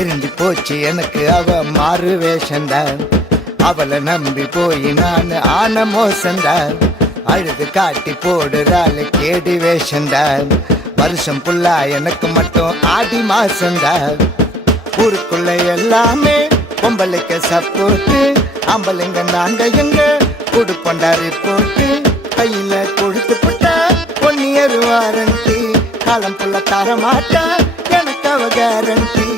தெரிஞ்சு போச்சு எனக்கு அவ மாறு வேஷந்தான். அவளை நம்பி போய் நான் ஆன மோசந்தான். அழுது காட்டி போடுறாள் கேடி வேஷந்தான். வருஷம் புல்லா எனக்கு மட்டும் ஆடி மாசந்தான். ஊருக்குள்ள எல்லாமே பொம்பளைக்கு சப்போர்ட்டு. ஆம்பளைங்க நாங்க எங்க குடுப்பண்டாரி போட்டு கையில கொடுத்து போட்டா 1 year வாரண்டி. காலம் புள்ள தர மாட்டா எனக்கு அவ கேரண்டி.